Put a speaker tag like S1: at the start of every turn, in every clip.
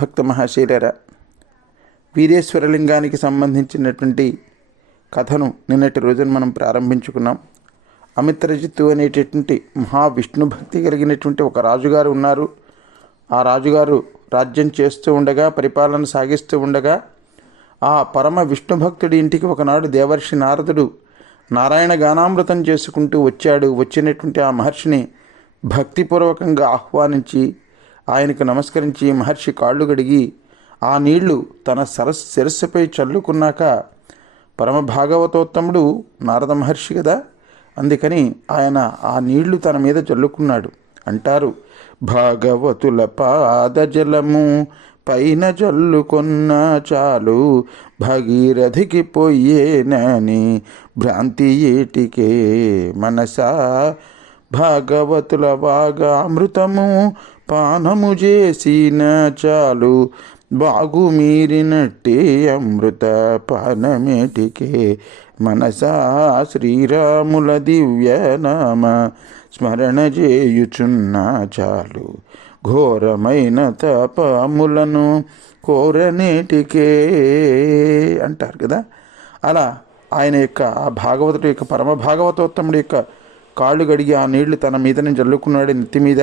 S1: భక్త మహాశీరర వీరేశ్వరలింగానికి సంబంధించినటువంటి కథను నిన్నటి రోజున మనం ప్రారంభించుకున్నాం. అమిత్రజిత్తు అనేటటువంటి మహావిష్ణు భక్తి కలిగినటువంటి ఒక రాజుగారు ఉన్నారు. ఆ రాజుగారు రాజ్యం చేస్తూ ఉండగా పరిపాలన సాగిస్తూ ఉండగా ఆ పరమ విష్ణు భక్తుడి ఇంటికి ఒకనాడు దేవర్షి నారదుడు నారాయణ గానామృతం చేసుకుంటూ వచ్చాడు. వచ్చినటువంటి ఆ మహర్షిని భక్తిపూర్వకంగా ఆహ్వానించి ఆయనకు నమస్కరించి మహర్షి కాళ్ళు గడిగి ఆ నీళ్ళు తన సరస్ శిరస్సుపై చల్లుకున్నాక పరమ భాగవతోత్తముడు నారద మహర్షి కదా అందుకని ఆయన ఆ నీళ్ళు తన మీద చల్లుకున్నాడు. అంటారు భాగవతుల పాదజలము పైన చల్లుకున్న చాలు భగీరథికి పోయేనని భ్రాంతి ఏటికే మనసా? భాగవతుల వాగామృతము పానము చేసిన చాలు. బాగు మీరినట్టే అమృత పానమేటికే. మనసా శ్రీరాముల దివ్యనామ స్మరణ చేయుచున్న చాలు. ఘోరమైన తపములను కోరనేటికే అంటారు కదా. అలా ఆయన యొక్క ఆ భాగవతుడి యొక్క పరమ భాగవతోత్తముడి యొక్క కాళ్ళు గడిగి ఆ నీళ్ళు తన మీదనే జల్లుకున్నాడు నెత్తి మీద.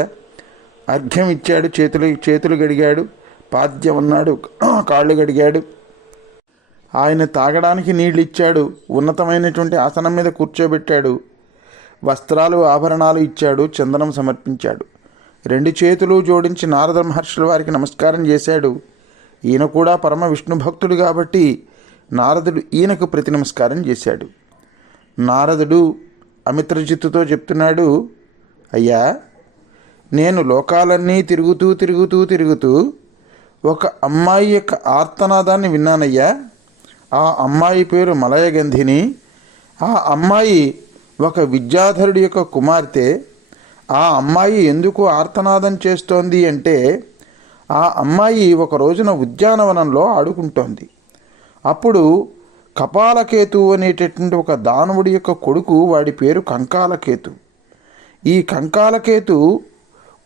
S1: అర్ఘ్యం ఇచ్చాడు చేతులు చేతులు గడిగాడు పాద్యం ఉన్నాడు కాళ్ళు గడిగాడు ఆయన తాగడానికి నీళ్ళు ఇచ్చాడు ఉన్నతమైనటువంటి ఆసనం మీద కూర్చోబెట్టాడు. వస్త్రాలు ఆభరణాలు ఇచ్చాడు చందనం సమర్పించాడు. రెండు చేతులు జోడించి నారద మహర్షుల వారికి నమస్కారం చేశాడు. ఈయన కూడా పరమ విష్ణు భక్తుడు కాబట్టి నారదుడు ఈయనకు ప్రతి నమస్కారం చేశాడు. నారదుడు అమిత్రజిత్తుతో చెప్తున్నాడు అయ్యా నేను లోకాలన్నీ తిరుగుతూ తిరుగుతూ తిరుగుతూ ఒక అమ్మాయి యొక్క ఆర్తనాదాన్ని విన్నానయ్యా. ఆ అమ్మాయి పేరు మలయగంధిని. ఆ అమ్మాయి ఒక విద్యాధరుడి యొక్క కుమార్తె. ఆ అమ్మాయి ఎందుకు ఆర్తనాదం చేస్తోంది అంటే ఆ అమ్మాయి ఒక రోజున ఉద్యానవనంలో ఆడుకుంటోంది. అప్పుడు కపాలకేతు అనేటటువంటి ఒక దానవుడి యొక్క కొడుకు వాడి పేరు కంకాలకేతు. ఈ కంకాలకేతు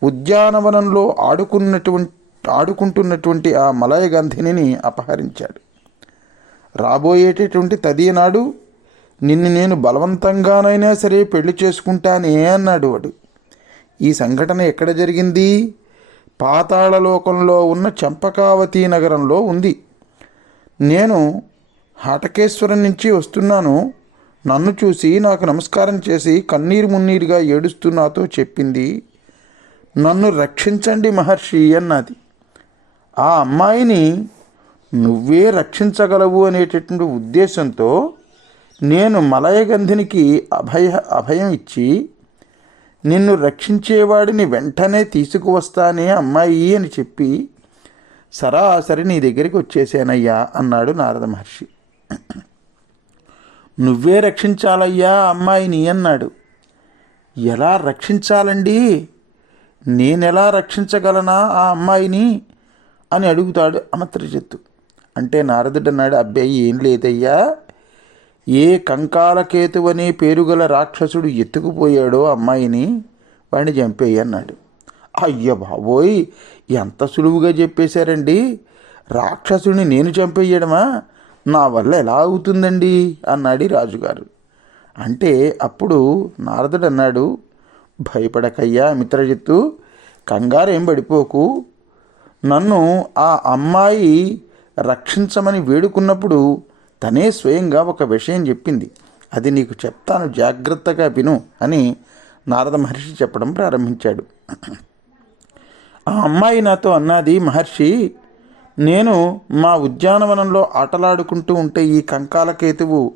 S1: ఉద్యానవనంలో ఆడుకున్నటువంటి ఆడుకుంటున్నటువంటి ఆ మలయగంధిని అపహరించాడు. రాబోయేటటువంటి తదియనాడు నిన్ను నేను బలవంతంగానైనా సరే పెళ్ళి చేసుకుంటానే అన్నాడు వాడు. ఈ సంఘటన ఎక్కడ జరిగింది? పాతాళలోకంలో ఉన్న చంపకావతి నగరంలో ఉంది. నేను హాటకేశ్వరం నుంచి వస్తున్నాను. నన్ను చూసి నాకు నమస్కారం చేసి కన్నీరు మున్నీరుగా ఏడుస్తూ నాతో చెప్పింది నన్ను రక్షించండి మహర్షి అన్నది. ఆ అమ్మాయిని నువ్వే రక్షించగలవు అనేటటువంటి ఉద్దేశంతో నేను మలయగంధినికి అభయ అభయం ఇచ్చి నిన్ను రక్షించేవాడిని వెంటనే తీసుకువస్తానే అమ్మాయి అని చెప్పి సరాసరి నీ దగ్గరికి వచ్చేసానయ్యా అన్నాడు నారద మహర్షి. నువ్వే రక్షించాలయ్యా అమ్మాయిని అన్నాడు. ఎలా రక్షించాలండి? నేనెలా రక్షించగలనా ఆ అమ్మాయిని? అని అడుగుతాడు అమత్రజిత్తు. అంటే నారదుడు అన్నాడు అబ్బాయి ఏం లేదయ్యా. ఏ కంకాలకేతువనే పేరుగల రాక్షసుడు ఎత్తుకుపోయాడో అమ్మాయిని వాడిని చంపేయి అన్నాడు. అయ్య బాబోయ్ ఎంత సులువుగా చెప్పేశారండి. రాక్షసుని నేను చంపేయడమా? నా వల్ల ఎలా అవుతుందండి? అన్నాడు రాజుగారు. అంటే అప్పుడు నారదుడు అన్నాడు భయపడకయ్యా మిత్రజిత్తు. కంగారేం పడిపోకు. నన్ను ఆ అమ్మాయి రక్షించమని వేడుకున్నప్పుడు తనే స్వయంగా ఒక విషయం చెప్పింది. అది నీకు చెప్తాను జాగ్రత్తగా విను అని నారద మహర్షి చెప్పడం ప్రారంభించాడు. ఆ అమ్మాయి నాతో అన్నది మహర్షి నేను మా ఉద్యానవనంలో ఆటలాడుకుంటూ ఉంటే ఈ కంకాలకేతువు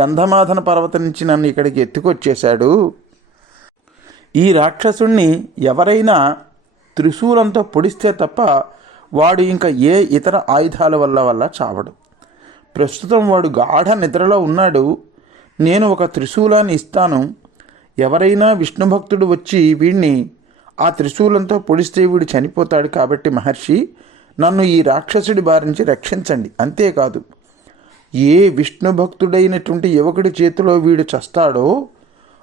S1: గంధమాధన పర్వతం నుంచి నన్ను ఇక్కడికి ఎత్తుకొచ్చేశాడు. ఈ రాక్షసుణ్ణి ఎవరైనా త్రిశూలంతో పొడిస్తే తప్ప వాడు ఇంకా ఏ ఇతర ఆయుధాల వల్ల వల్ల చావడు. ప్రస్తుతం వాడు గాఢ నిద్రలో ఉన్నాడు. నేను ఒక త్రిశూలాన్ని ఇస్తాను. ఎవరైనా విష్ణుభక్తుడు వచ్చి వీడిని ఆ త్రిశూలంతో పొడిస్తే వీడు చనిపోతాడు కాబట్టి మహర్షి నన్ను ఈ రాక్షసుడి బారి నుంచి రక్షించండి. అంతేకాదు ఏ విష్ణుభక్తుడైనటువంటి యువకుడి చేతిలో వీడు చస్తాడో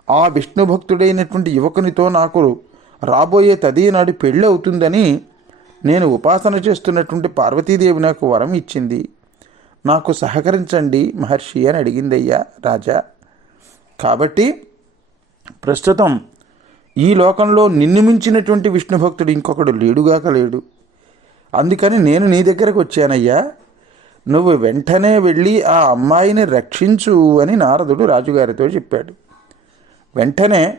S1: ఆ విష్ణు భక్తుడైనటువంటి యువకునితో నాకు రాబోయే తదీనాడు పెళ్ళి అవుతుందని నేను ఉపాసన చేస్తున్నటువంటి పార్వతీదేవి నాకు వరం ఇచ్చింది. నాకు సహకరించండి మహర్షి అని అడిగిందయ్యా రాజా. కాబట్టి ప్రస్తుతం ఈ లోకంలో నిన్ను మించినటువంటి విష్ణుభక్తుడు ఇంకొకడు లేడుగాక లేడు. అందుకని నేను నీ దగ్గరకు వచ్చానయ్యా. నువ్వు వెంటనే వెళ్ళి ఆ అమ్మాయిని రక్షించు అని నారదుడు రాజుగారితో చెప్పాడు. వెంటనే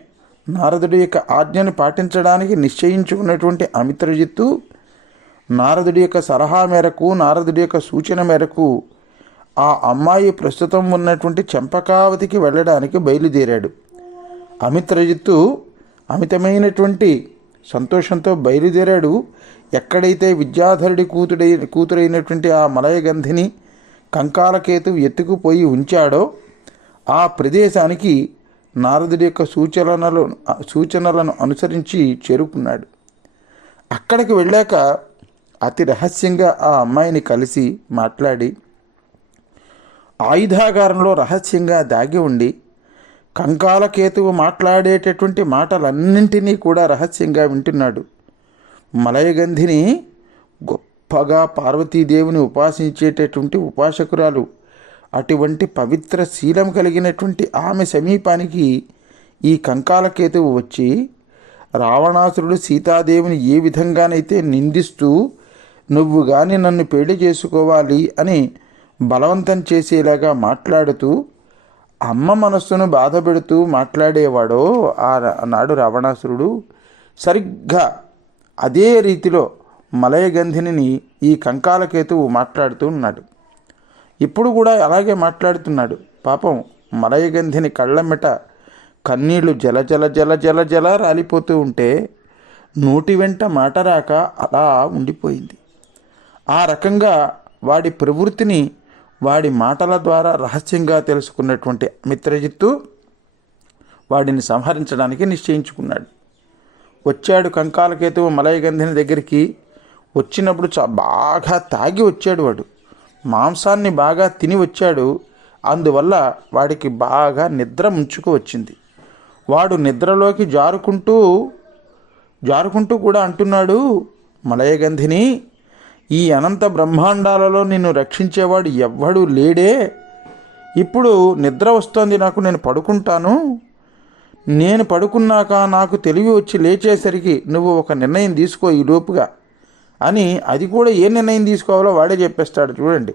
S1: నారదుడి యొక్క ఆజ్ఞను పాటించడానికి నిశ్చయించుకున్నటువంటి అమిత్రజిత్తు నారదుడి యొక్క సలహా మేరకు నారదుడి యొక్క సూచన మేరకు ఆ అమ్మాయి ప్రస్తుతం ఉన్నటువంటి చెంపకావతికి వెళ్ళడానికి బయలుదేరాడు. అమిత్రజిత్తు అమితమైనటువంటి సంతోషంతో బయలుదేరాడు. ఎక్కడైతే విద్యాధరుడి కూతుడై కూతురైనటువంటి ఆ మలయగంధిని కంకాలకేతు ఎత్తుకుపోయి ఉంచాడో ఆ ప్రదేశానికి నారదుడి యొక్క సూచనలు సూచనలను అనుసరించి చేరుకున్నాడు. అక్కడికి వెళ్ళాక అతి రహస్యంగా ఆ అమ్మాయిని కలిసి మాట్లాడి ఆయుధాగారంలో రహస్యంగా దాగి ఉండి కంకాలకేతువు మాట్లాడేటటువంటి మాటలన్నింటినీ కూడా రహస్యంగా వింటున్నాడు. మలయగంధిని గొప్పగా పార్వతీదేవిని ఉపాసించేటటువంటి ఉపాసకురాలు అటువంటి పవిత్ర శీలం కలిగినటువంటి ఆమె సమీపానికి ఈ కంకాలకేతువు వచ్చి రావణాసురుడు సీతాదేవిని ఏ విధంగానైతే నిందిస్తూ నువ్వు గాని నన్ను పెళ్ళి చేసుకోవాలి అని బలవంతం చేసేలాగా మాట్లాడుతూ అమ్మ మనస్సును బాధపెడుతూ మాట్లాడేవాడో ఆ నాడు రావణాసురుడు. సరిగ్గా అదే రీతిలో మలయగంధిని ఈ కంకాలకేతువు మాట్లాడుతూ ఉన్నాడు. ఇప్పుడు కూడా అలాగే మాట్లాడుతున్నాడు. పాపం మలయగంధిని కళ్ళమెట కన్నీళ్ళు జల జల జల జల జల రాలిపోతూ ఉంటే నోటి వెంట మాట రాక అలా ఉండిపోయింది. ఆ రకంగా వాడి ప్రవృత్తిని వాడి మాటల ద్వారా రహస్యంగా తెలుసుకున్నటువంటి మిత్రజిత్తు వాడిని సంహరించడానికి నిశ్చయించుకున్నాడు. వచ్చాడు కంకాలకేతువు మలయగంధిని దగ్గరికి. వచ్చినప్పుడు చా బాగా తాగి వచ్చాడు వాడు. మాంసాన్ని బాగా తిని వచ్చాడు. అందువల్ల వాడికి బాగా నిద్ర ముంచుకు వచ్చింది. వాడు నిద్రలోకి జారుకుంటూ జారుకుంటూ కూడా అంటున్నాడు మలయగంధిని ఈ అనంత బ్రహ్మాండాలలో నిన్ను రక్షించేవాడు ఎవ్వడూ లేడే. ఇప్పుడు నిద్ర వస్తోంది నాకు నేను పడుకుంటాను. నేను పడుకున్నాక నాకు తెలివి వచ్చి లేచేసరికి నువ్వు ఒక నిర్ణయం తీసుకో ఈ లోపుగా. అని అది కూడా ఏ నిర్ణయం తీసుకోవాలో వాడే చెప్పేస్తాడు చూడండి.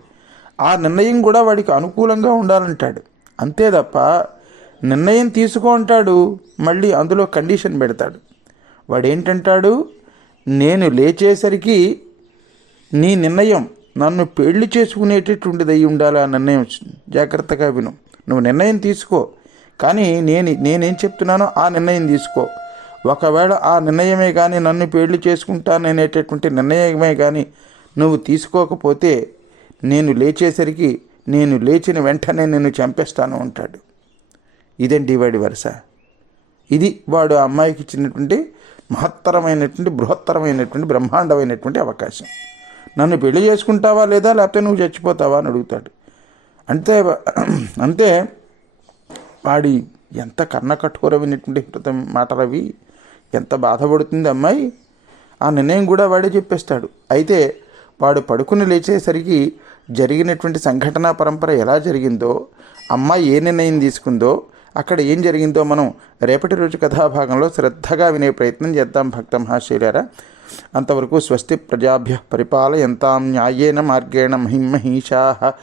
S1: ఆ నిర్ణయం కూడా వాడికి అనుకూలంగా ఉండాలంటాడు. అంతే తప్ప నిర్ణయం తీసుకో అంటాడు మళ్ళీ అందులో కండిషన్ పెడతాడు. వాడు ఏంటంటాడు నేను లేచేసరికి నీ నిర్ణయం నన్ను పెళ్ళి చేసుకునేటటువంటిది అయి ఉండాలి ఆ నిర్ణయం జాగ్రత్తగా విను. నువ్వు నిర్ణయం తీసుకో. కానీ నేను నేనేం చెప్తున్నానో ఆ నిర్ణయం తీసుకో. ఒకవేళ ఆ నిర్ణయమే కానీ నన్ను పెళ్ళి చేసుకుంటాననేటటువంటి నిర్ణయమే కానీ నువ్వు తీసుకోకపోతే నేను లేచేసరికి నేను లేచిన వెంటనే నిన్ను చంపేస్తాను అంటాడు. ఇదండి వాడి వరుస? ఇది వాడు ఆ అమ్మాయికి ఇచ్చినటువంటి మహత్తరమైనటువంటి బృహత్తరమైనటువంటి బ్రహ్మాండమైనటువంటి అవకాశం. నన్ను పెళ్ళి చేసుకుంటావా లేదా లేకపోతే నువ్వు చచ్చిపోతావా అని అడుగుతాడు. అంతే అంతే వాడి ఎంత కన్న కఠోరమైనటువంటి హృదయం మాటలవి ఎంత బాధపడుతుంది అమ్మాయి? ఆ నిర్ణయం కూడా వాడే చెప్పేస్తాడు. అయితే వాడు పడుకుని లేచేసరికి జరిగినటువంటి సంఘటనా పరంపర ఎలా జరిగిందో అమ్మాయి ఏ నిర్ణయం తీసుకుందో అక్కడ ఏం జరిగిందో మనం రేపటి రోజు కథాభాగంలో శ్రద్ధగా వినే ప్రయత్నం చేద్దాం భక్త మహాశైలారా. అంతవరకు స్వస్తి ప్రజాభ్య పరిపాలయంతాం న్యాయేన మార్గేణ మహిమహీషా.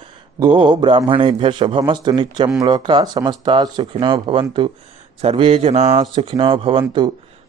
S1: గో బ్రాహ్మణేభ్య శుభమస్తు నిత్యం లోకా సమస్తా సుఖినో భవంతు. సర్వే జనా సుఖినో భవంతు.